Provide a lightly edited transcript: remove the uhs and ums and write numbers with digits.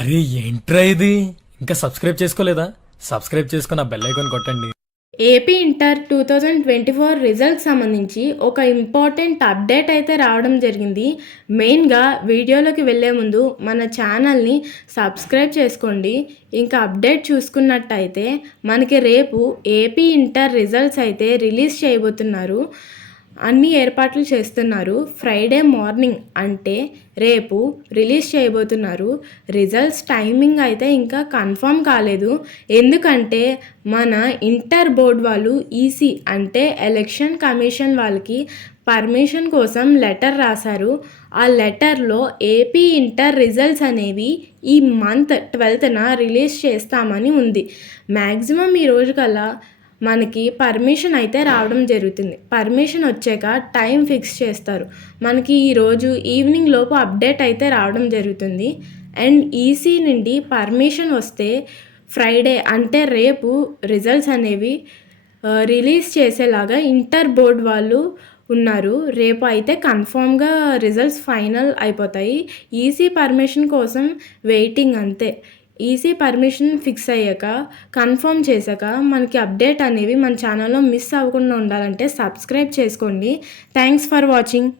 అరే ఏంట్రా ఇది? ఇంకా సబ్స్క్రైబ్ చేసుకోలేదా? సబ్స్క్రైబ్ చేసుకుని ఆ బెల్ ఐకాన్ కొట్టండి. ఏపీ ఇంటర్ 2024 రిజల్ట్ సంబంధించి ఒక ఇంపార్టెంట్ అప్డేట్ అయితే రావడం జరిగింది. మెయిన్గా వీడియోలోకి వెళ్ళే ముందు మన ఛానల్ని సబ్స్క్రైబ్ చేసుకోండి. ఇంకా అప్డేట్ చూసుకున్నట్టయితే మనకి రేపు ఏపీ ఇంటర్ రిజల్ట్స్ అయితే రిలీజ్ చేయబోతున్నారు. అన్ని ఏర్పాట్లు చేస్తున్నారు. ఫ్రైడే మార్నింగ్ అంటే రేపు రిలీజ్ చేయబోతున్నారు. రిజల్ట్స్ టైమింగ్ అయితే ఇంకా కన్ఫర్మ్ కాలేదు. ఎందుకంటే మన ఇంటర్ బోర్డ్ వాళ్ళు ఈసీ అంటే ఎలక్షన్ కమిషన్ వాళ్ళకి పర్మిషన్ కోసం లెటర్ రాశారు. ఆ లెటర్లో ఏపీ ఇంటర్ రిజల్ట్స్ అనేవి ఈ మంత్ 12న రిలీజ్ చేస్తామని ఉంది. మ్యాక్సిమం ఈ రోజు కల్లా మనకి పర్మిషన్ అయితే రావడం జరుగుతుంది. పర్మిషన్ వచ్చాక టైం ఫిక్స్ చేస్తారు. మనకి ఈరోజు ఈవినింగ్ లోపు అప్డేట్ అయితే రావడం జరుగుతుంది. అండ్ ఈసీ నుండి పర్మిషన్ వస్తే ఫ్రైడే అంటే రేపు రిజల్ట్స్ అనేవి రిలీజ్ చేసేలాగా ఇంటర్ బోర్డ్ వాళ్ళు ఉన్నారు. రేపు అయితే కన్ఫామ్గా రిజల్ట్స్ ఫైనల్ అయిపోతాయి. ఈసీ పర్మిషన్ కోసం వెయిటింగ్ అంతే. ఈసీ పర్మిషన్ ఫిక్స్ అయ్యాక కన్ఫర్మ్ చేశాక మనకి అప్డేట్ అనేవి మన ఛానల్లో మిస్ అవ్వకుండా ఉండాలంటే సబ్స్క్రైబ్ చేసుకోండి. Thanks for watching.